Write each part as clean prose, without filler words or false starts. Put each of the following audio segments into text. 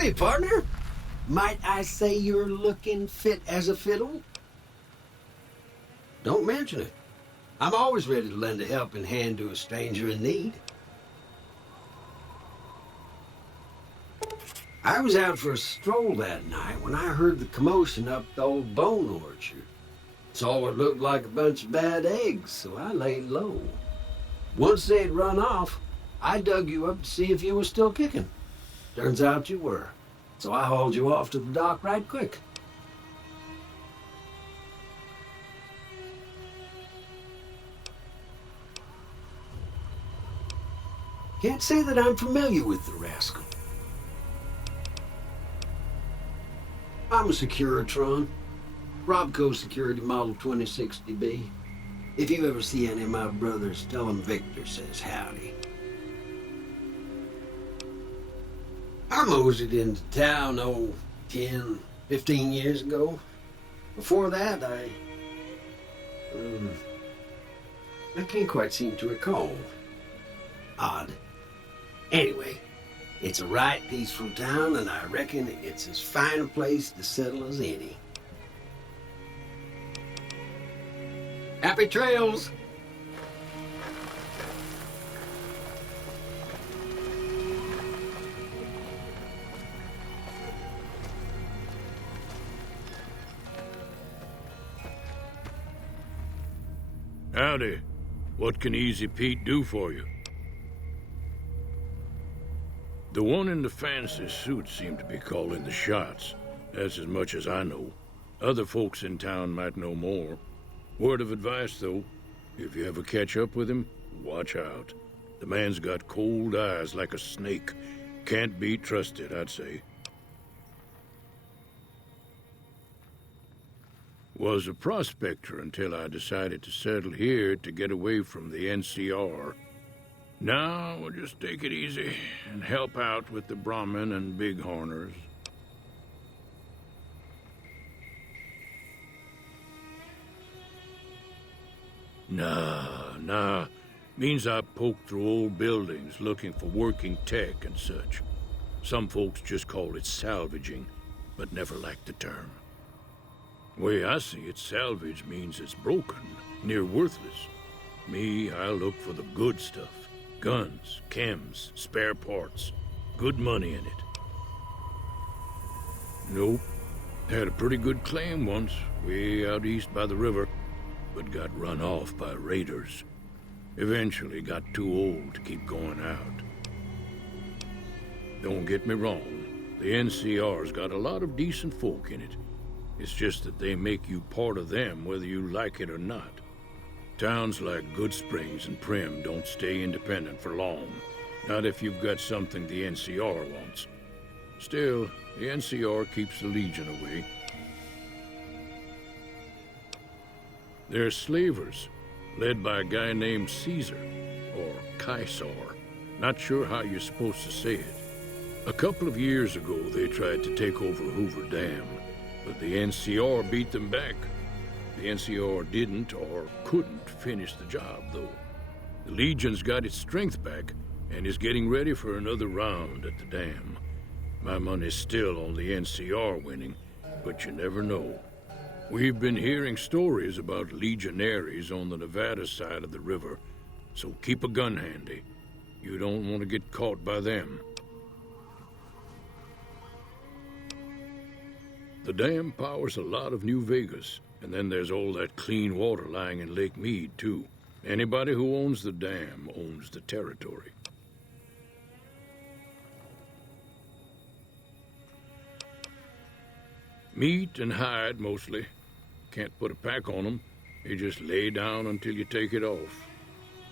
Howdy, partner. Might I say you're looking fit as a fiddle? Don't mention it. I'm always ready to lend a helping hand to a stranger in need. I was out for a stroll that night when I heard the commotion up the old bone orchard. Saw what looked like a bunch of bad eggs, so I laid low. Once they'd run off, I dug you up to see if you were still kicking. Turns out you were, so I hauled you off to the dock right quick. Can't say that I'm familiar with the rascal. I'm a Securitron. Robco Security Model 2060B. If you ever see any of my brothers, tell them Victor says howdy. I moseyed into town, 10, 15 years ago. Before that, I can't quite seem to recall. Odd. Anyway, it's a right peaceful town, and I reckon it's as fine a place to settle as any. Happy trails! Howdy. What can Easy Pete do for you? The one in the fancy suit seemed to be calling the shots. That's as much as I know. Other folks in town might know more. Word of advice, though, if you ever catch up with him, watch out. The man's got cold eyes like a snake. Can't be trusted, I'd say. Was a prospector until I decided to settle here to get away from the NCR. Now, we'll just take it easy and help out with the Brahmin and Bighorners. Nah. Means I poke through old buildings looking for working tech and such. Some folks just call it salvaging, but never liked the term. Way I see it, salvage means it's broken, near worthless. Me, I look for the good stuff. Guns, chems, spare parts. Good money in it. Nope. Had a pretty good claim once, way out east by the river, but got run off by raiders. Eventually got too old to keep going out. Don't get me wrong, the NCR's got a lot of decent folk in it. It's just that they make you part of them whether you like it or not. Towns like Good Springs and Prim don't stay independent for long. Not if you've got something the NCR wants. Still, the NCR keeps the Legion away. They're slavers, led by a guy named Caesar, or Caesar. Not sure how you're supposed to say it. A couple of years ago, they tried to take over Hoover Dam, but the NCR beat them back. The NCR didn't or couldn't finish the job, though. The Legion's got its strength back and is getting ready for another round at the dam. My money's still on the NCR winning, but you never know. We've been hearing stories about legionaries on the Nevada side of the river, so keep a gun handy. You don't want to get caught by them. The dam powers a lot of New Vegas, and then there's all that clean water lying in Lake Mead, too. Anybody who owns the dam owns the territory. Meat and hide, mostly. Can't put a pack on them. You just lay down until you take it off.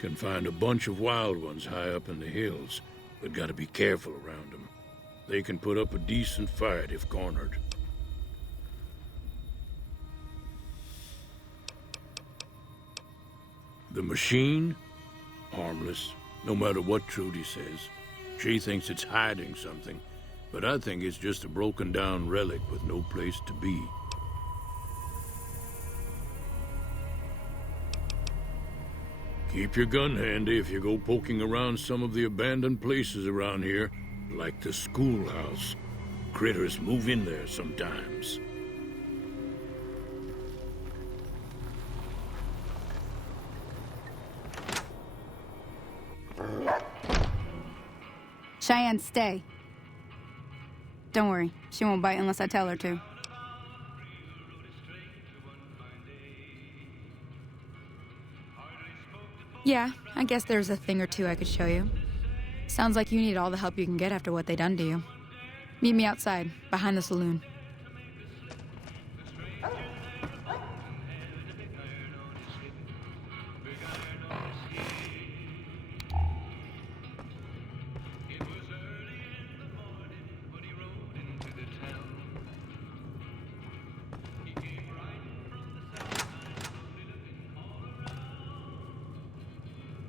Can find a bunch of wild ones high up in the hills, but gotta be careful around them. They can put up a decent fight if cornered. The machine? Harmless, no matter what Trudy says. She thinks it's hiding something, but I think it's just a broken down relic with no place to be. Keep your gun handy if you go poking around some of the abandoned places around here, like the schoolhouse. critters move in there sometimes. Cheyenne, stay. Don't worry, she won't bite unless I tell her to. Yeah, I guess there's a thing or two I could show you. Sounds like you need all the help you can get after what they done to you. Meet me outside, behind the saloon.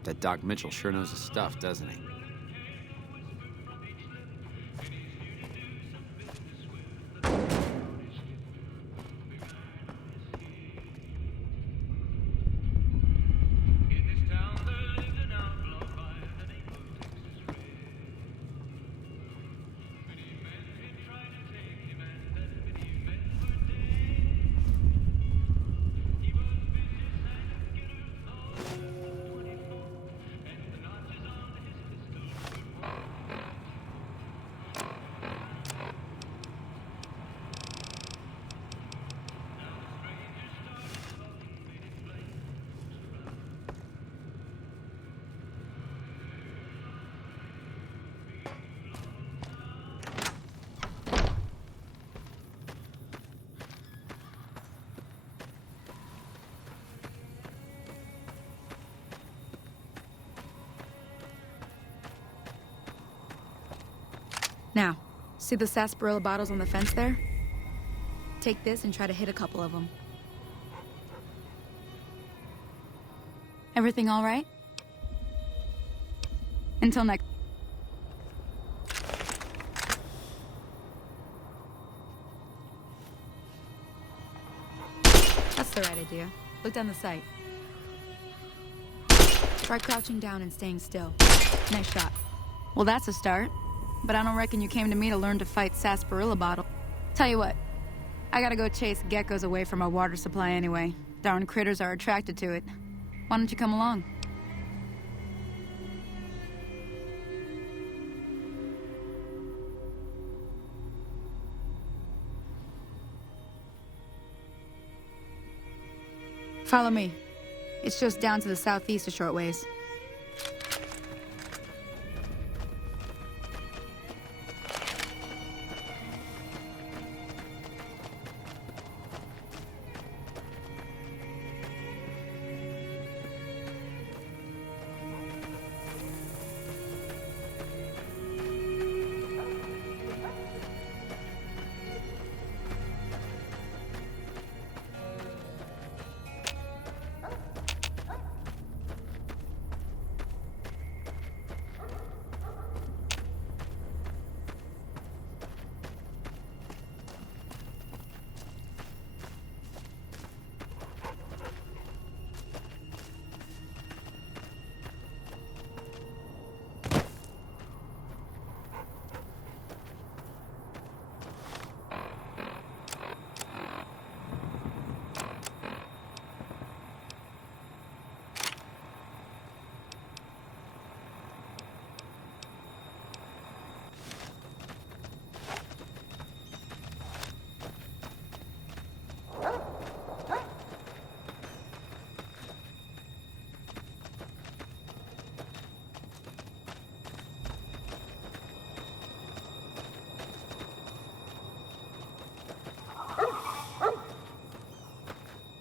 That Doc Mitchell sure knows his stuff, doesn't he? Now, see the sarsaparilla bottles on the fence there? Take this and try to hit a couple of them. Everything all right? Until next. That's the right idea. Look down the sight. Try crouching down and staying still. Nice shot. Well, that's a start. But I don't reckon you came to me to learn to fight sarsaparilla bottle. Tell you what, I gotta go chase geckos away from our water supply anyway. Darn critters are attracted to it. Why don't you come along? Follow me. It's just down to the southeast a short ways.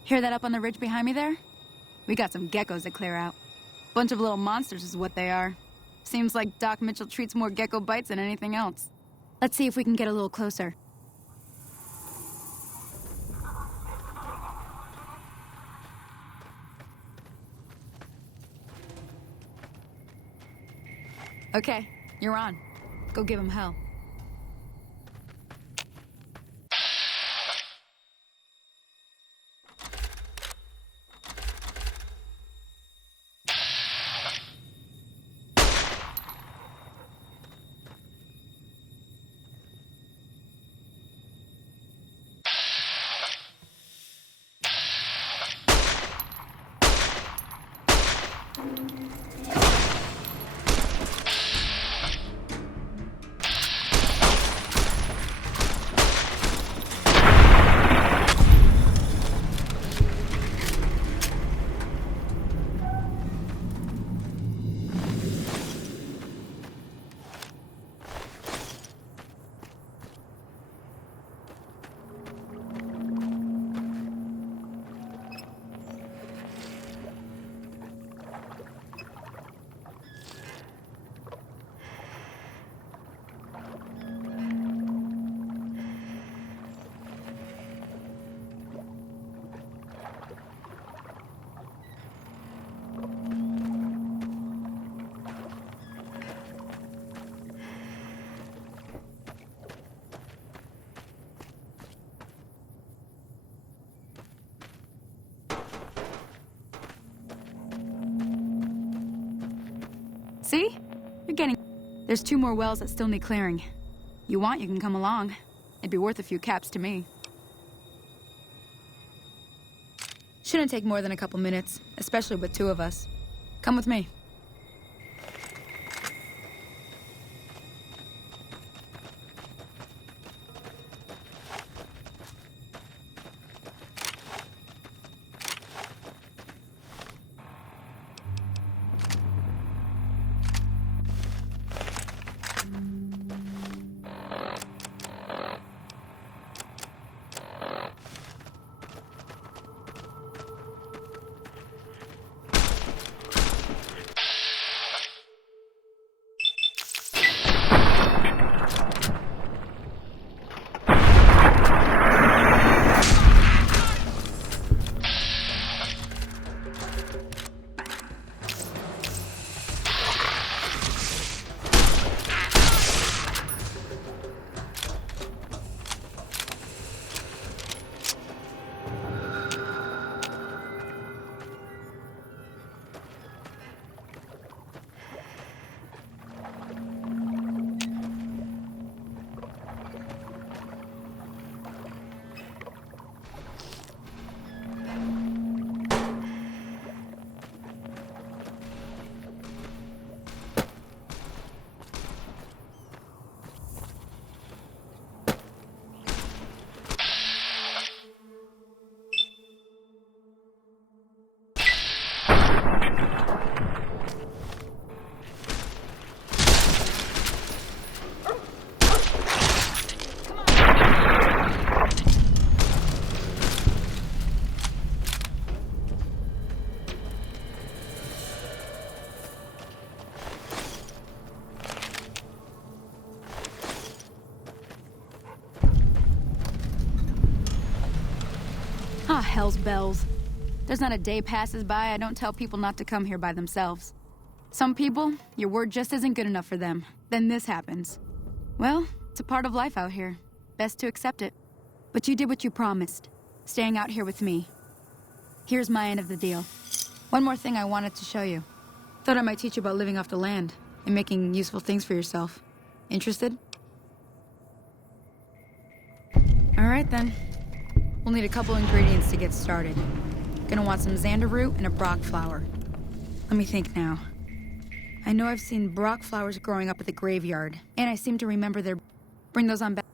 Hear that up on the ridge behind me there? We got some geckos to clear out. Bunch of little monsters is what they are. Seems like Doc Mitchell treats more gecko bites than anything else. Let's see if we can get a little closer. Okay, you're on. Go give him hell. See? You're getting... There's 2 more wells that still need clearing. You want, you can come along. It'd be worth a few caps to me. Shouldn't take more than a couple minutes, especially with 2 of us. Come with me. Ah, hell's bells. There's not a day passes by I don't tell people not to come here by themselves. Some people, your word just isn't good enough for them. Then this happens. Well, it's a part of life out here. Best to accept it. But you did what you promised, staying out here with me. Here's my end of the deal. One more thing I wanted to show you. Thought I might teach you about living off the land and making useful things for yourself. Interested? All right then. We'll need a couple ingredients to get started. Gonna want some xander root and a brock flower. Let me think now. I know I've seen brock flowers growing up at the graveyard, and I seem to remember their... Bring those on back.